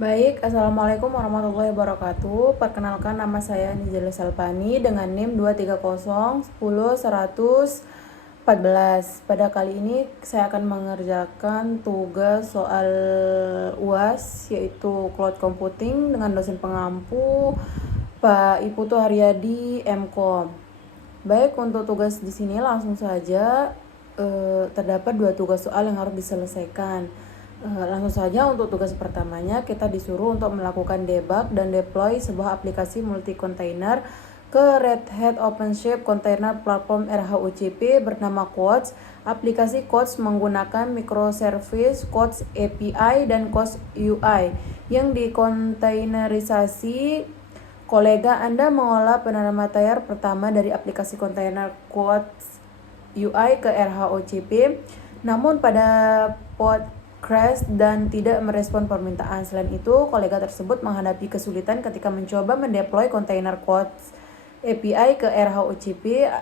Baik, Assalamualaikum warahmatullahi wabarakatuh. Perkenalkan, nama saya Nizali Salpani dengan NIM 230101114. Pada kali ini saya akan mengerjakan tugas soal UAS yaitu Cloud Computing dengan dosen pengampu Pak Iputu Haryadi MKOM. Baik, untuk tugas di sini langsung saja terdapat 2 tugas soal yang harus diselesaikan. Langsung saja untuk tugas pertamanya kita disuruh untuk melakukan debug dan deploy sebuah aplikasi multi container ke Red Hat OpenShift Container Platform RHOCP bernama Quotes. Aplikasi Quotes menggunakan microservice, Quotes API, dan Quotes UI yang dikontainerisasi. Kolega Anda mengolah penerima layar pertama dari aplikasi kontainer Quotes UI ke RHOCP, namun pada pod crash dan tidak merespon permintaan. Selain itu, kolega tersebut menghadapi kesulitan ketika mencoba mendeploy kontainer Quotes API ke RHOCP.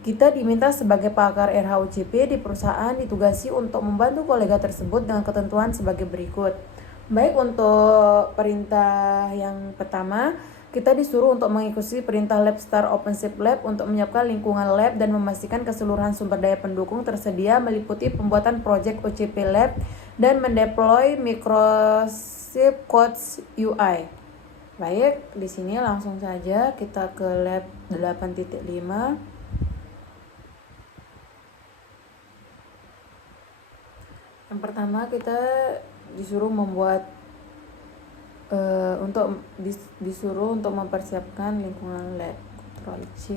Kita diminta sebagai pakar RHOCP di perusahaan ditugasi untuk membantu kolega tersebut dengan ketentuan sebagai berikut. Baik, untuk perintah yang pertama, kita disuruh untuk mengikuti perintah lab start OpenShift Lab untuk menyiapkan lingkungan lab dan memastikan keseluruhan sumber daya pendukung tersedia, meliputi pembuatan project OCP Lab dan mendeploy Microsoft Quotes UI. Baik, di sini langsung saja kita ke lab 8.5. Yang pertama kita disuruh membuat disuruh untuk mempersiapkan lingkungan lab. Ctrl C,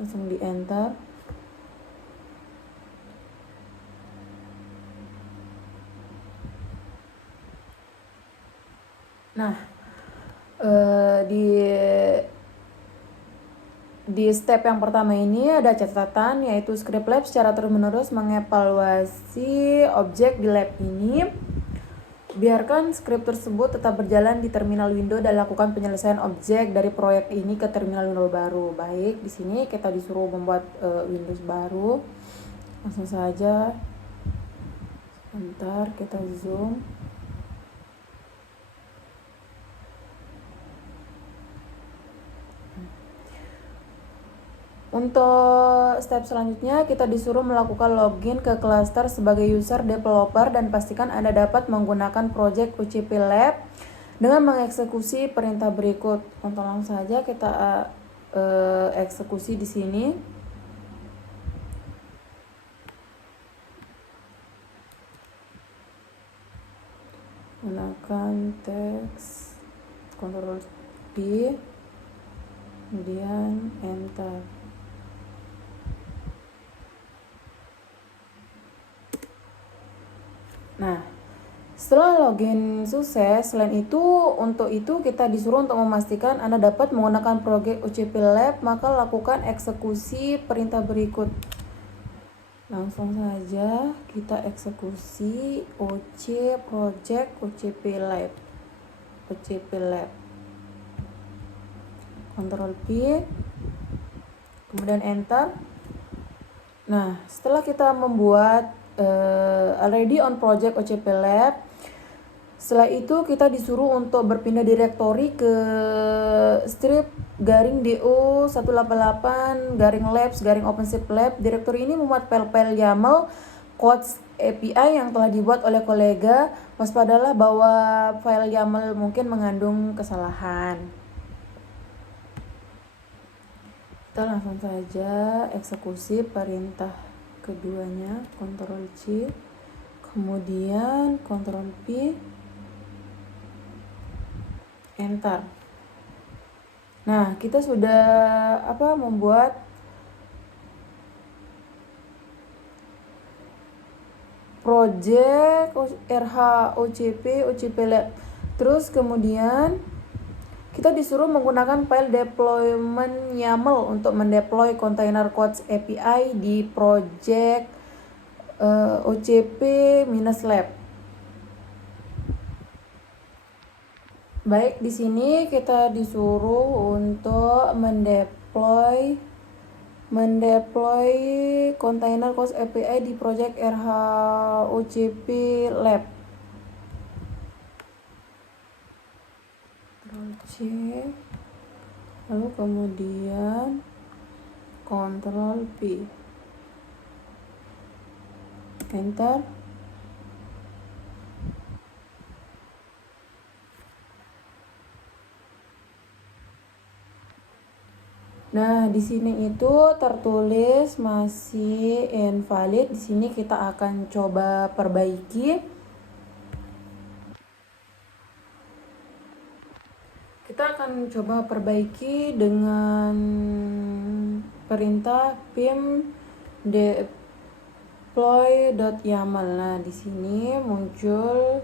langsung di enter. Nah, di step yang pertama ini ada catatan, yaitu script lab secara terus-menerus mengevaluasi objek di lab ini. Biarkan script tersebut tetap berjalan di terminal window dan lakukan penyelesaian objek dari proyek ini ke terminal window baru. Baik, di sini kita disuruh membuat Windows baru. Langsung saja. Sebentar, kita zoom. Untuk step selanjutnya, kita disuruh melakukan login ke cluster sebagai user developer dan pastikan Anda dapat menggunakan project OCP Lab dengan mengeksekusi perintah berikut. Untuk langsung saja kita eksekusi di sini. Gunakan teks, Ctrl P, kemudian enter. Nah, setelah login sukses, selain itu, untuk itu kita disuruh untuk memastikan Anda dapat menggunakan project OCP Lab, maka lakukan eksekusi perintah berikut. Langsung saja kita eksekusi OC project OCP Lab. OCP Lab. Ctrl P, kemudian enter. Nah, setelah kita membuat already on project OCP Lab, setelah itu kita disuruh untuk berpindah direktori ke strip -do 188 -labs OpenShift Lab. Direktori ini memuat file-file YAML Quotes API yang telah dibuat oleh kolega. Waspadalah bahwa file YAML mungkin mengandung kesalahan. Kita langsung saja eksekusi perintah keduanya, Ctrl C, kemudian Ctrl P, enter. Nah, kita sudah membuat project OCP Lab. Terus kemudian kita disuruh menggunakan file deployment YAML untuk mendeploy container Quotes API di project OCP-lab. Baik, di sini kita disuruh untuk mendeploy mendeploy kontainer Codes API di project RHOCP Lab. Ctrl C, lalu kemudian Ctrl P, enter. Nah, di sini itu tertulis masih invalid. Di sini kita akan coba perbaiki. Kita akan coba perbaiki dengan perintah pim deploy.yaml. Nah, di sini muncul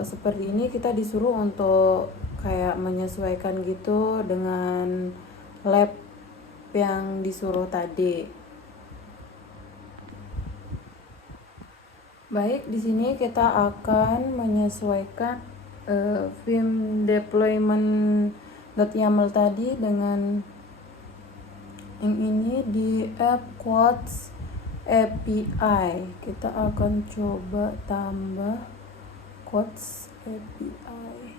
seperti ini. Kita disuruh untuk kayak menyesuaikan gitu dengan lab yang disuruh tadi. Baik, di sini kita akan menyesuaikan vim deployment.yaml tadi dengan yang ini di app Codes API. Kita akan coba tambah Codes API.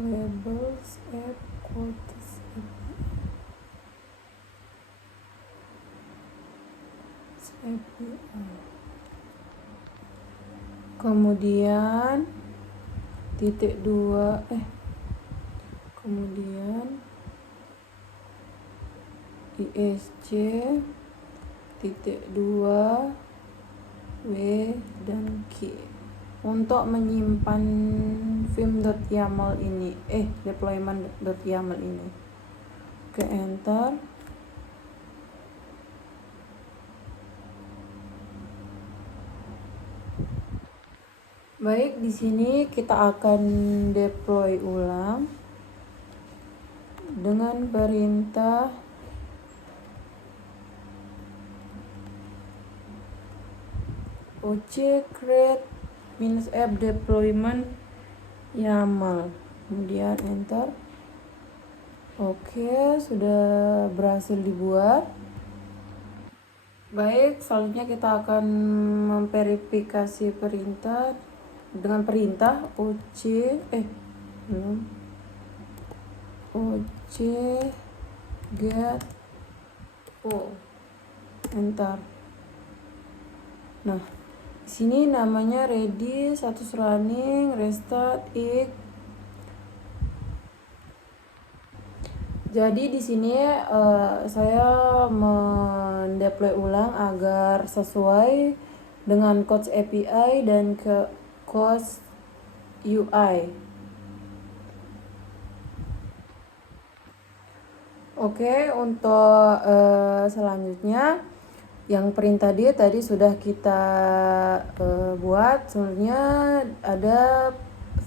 Labels app Codes API. Kemudian titik 2 kemudian ISC titik 2 W dan Q untuk menyimpan vim.yaml ini deployment.yaml ini. Oke, enter. Baik, di sini kita akan deploy ulang dengan perintah OC create -app deployment YAML, kemudian enter. Oke, sudah berhasil dibuat. Baik, selanjutnya kita akan memverifikasi perintah dengan perintah OC get enter. Nah, di sini namanya ready, status running, restart it. Jadi di sini saya mendeploy ulang agar sesuai dengan Codes API dan ke Codes UI. Oke, untuk selanjutnya yang perintah tadi sudah kita buat. Sebenarnya ada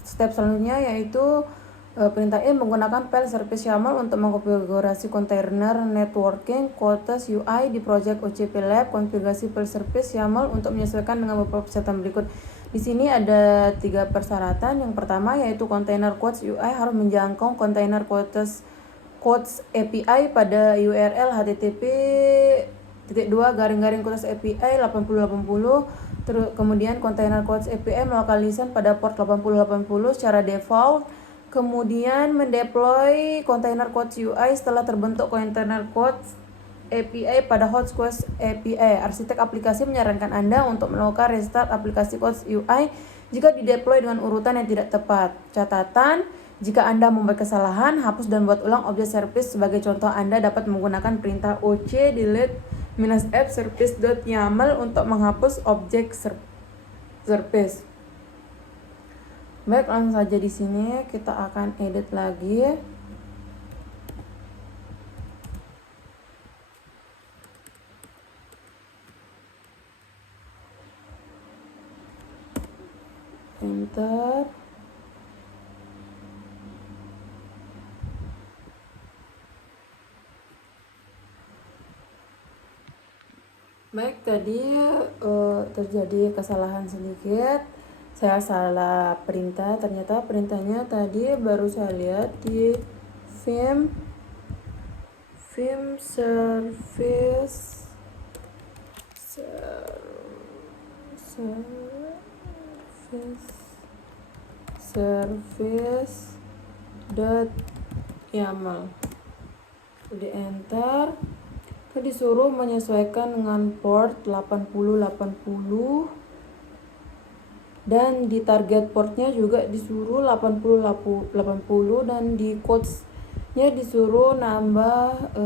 step selanjutnya yaitu perintah in menggunakan file service YAML untuk mengkonfigurasi kontainer networking Codes UI di project OCP Lab. Konfigurasi file service YAML untuk menyesuaikan dengan beberapa persyaratan berikut. Di sini ada 3 persyaratan. Yang pertama yaitu kontainer Codes UI harus menjangkau kontainer Codes API pada URL http://codes API 8080. Kemudian kontainer Codes API melokalisasi pada port 8080 secara default. Kemudian mendeploy kontainer Codes UI setelah terbentuk kontainer Codes API pada host Codes API. Arsitek aplikasi menyarankan Anda untuk melakukan restart aplikasi Codes UI jika dideploy dengan urutan yang tidak tepat. Catatan, jika Anda membuat kesalahan, hapus dan buat ulang objek service. Sebagai contoh, Anda dapat menggunakan perintah OC delete -app service.yaml untuk menghapus objek service. Baik, langsung saja di sini kita akan edit lagi. Enter. Baik, tadi terjadi kesalahan sedikit. Saya salah perintah. Ternyata perintahnya tadi baru saya lihat di Vim service dot YAML. Di enter, kita disuruh menyesuaikan dengan port 8080 dan di target portnya juga disuruh 8080 dan di quotesnya disuruh nambah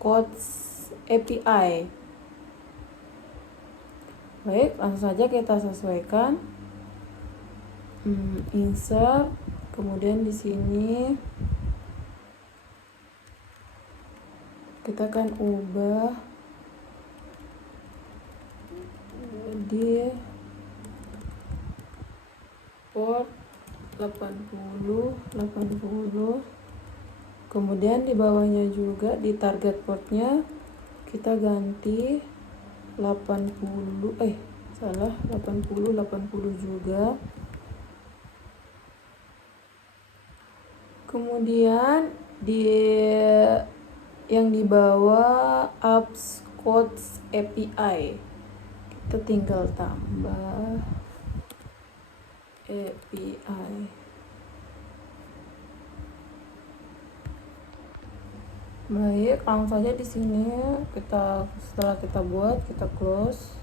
quotes API. Baik, langsung saja kita sesuaikan. Insert, kemudian di sini kita akan ubah di port 80, kemudian di bawahnya juga di target portnya kita ganti 80 juga. Kemudian yang di bawah apps quotes API kita tinggal tambah API. Baik, langsung saja di sini setelah kita buat, kita close.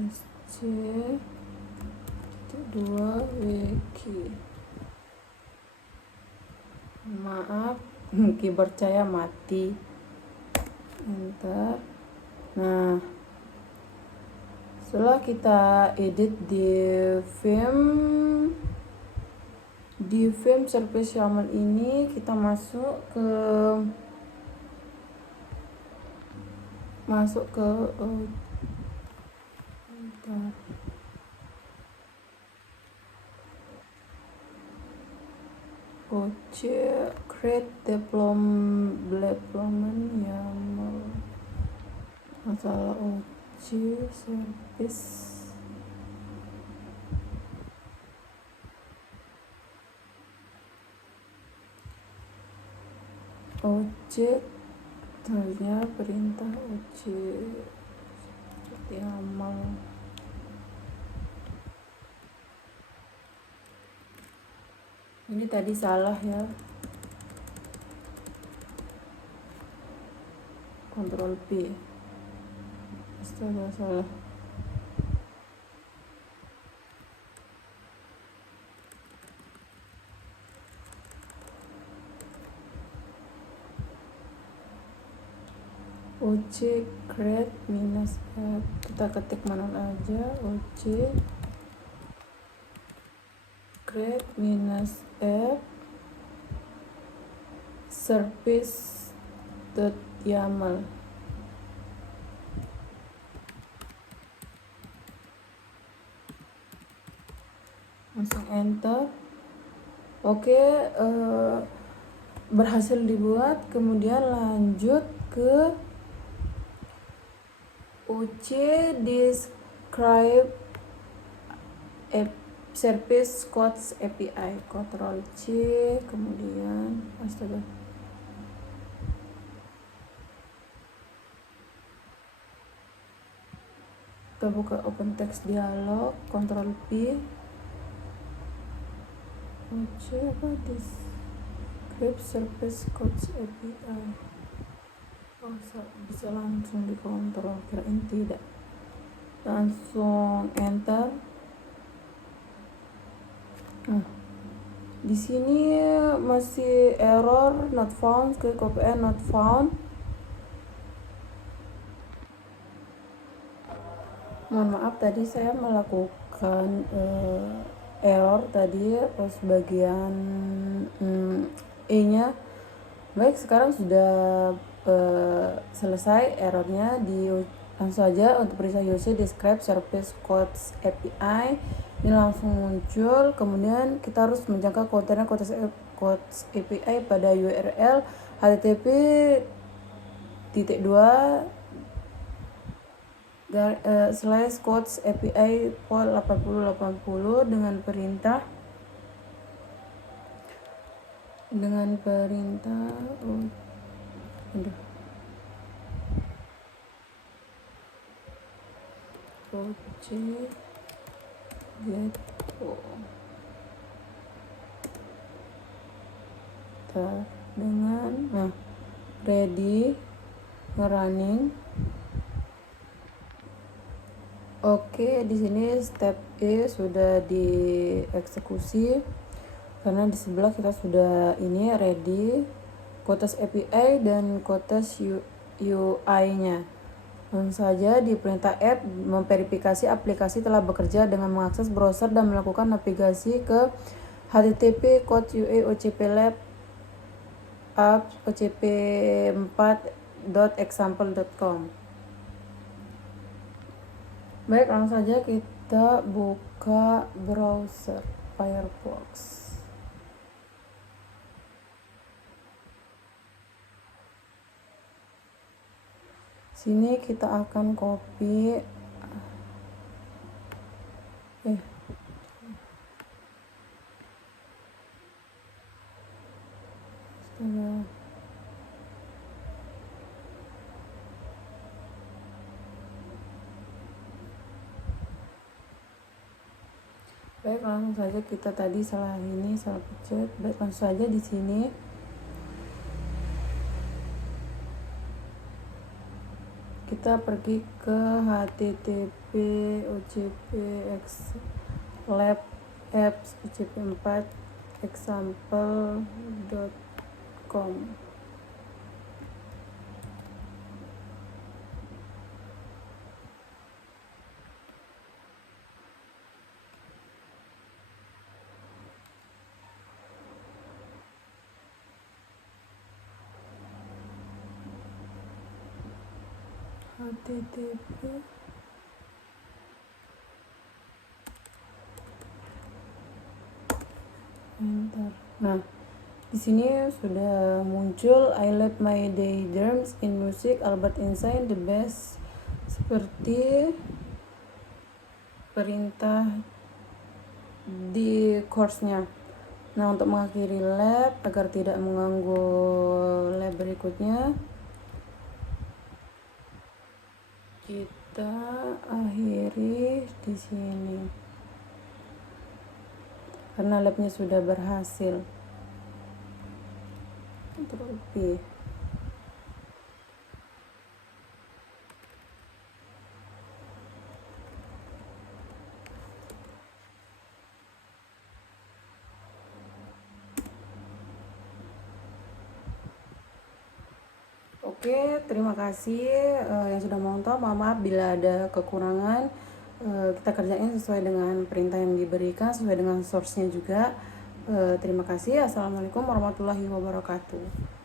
SC2 wiki. Maaf, keyboard saya mati. Enter. Nah, setelah kita edit di Vim service YAML ini, kita masuk ke create deployment YAML. Masalah service ternyata perintah YAML. Ini tadi salah ya, Ctrl P. Astaga, salah. create minus app, kita ketik manual aja, create minus app service.yaml. Langsung enter. Oke, berhasil dibuat. Kemudian lanjut ke describe service quotes API. Ctrl C, kemudian astaga, kita buka open text dialog, Ctrl P, describe service quotes API. Bisa langsung dikontrol, kirain tidak. Langsung enter. Nah, di sini masih error not found, klik VPN not found. Mohon maaf, tadi saya melakukan error tadi pas bagian E-nya. Baik, sekarang sudah selesai errornya. Langsung saja untuk periksa UC describe service quotes API, ini langsung muncul. Kemudian kita harus menjaga kontainer quotes quotes API pada URL http://quotes API pol 8080 dengan perintah project get dengan ready running. Oke, di sini step E sudah dieksekusi karena di sebelah kita sudah ini ready quotes API dan quotes UI-nya. Langsung saja di perintah app memverifikasi aplikasi telah bekerja dengan mengakses browser dan melakukan navigasi ke http://quotes.ui.ocplab apps ocp4.example.com. Baik, langsung saja kita buka browser Firefox. Sini kita akan copy Baik, langsung saja kita tadi salah pencet. Baik, langsung saja di sini kita pergi ke http ocp/lab apps ocp4example.com. http enter. Nah, di sini sudah muncul I love my daydreams in music Albert Einstein the best, seperti perintah di course-nya. Nah, untuk mengakhiri lab agar tidak mengganggu lab berikutnya, kita akhiri di sini karena labnya sudah berhasil. Terlebih Oke, terima kasih yang sudah menonton. Mohon maaf bila ada kekurangan. Kita kerjain sesuai dengan perintah yang diberikan, sesuai dengan source-nya juga. Terima kasih. Assalamualaikum warahmatullahi wabarakatuh.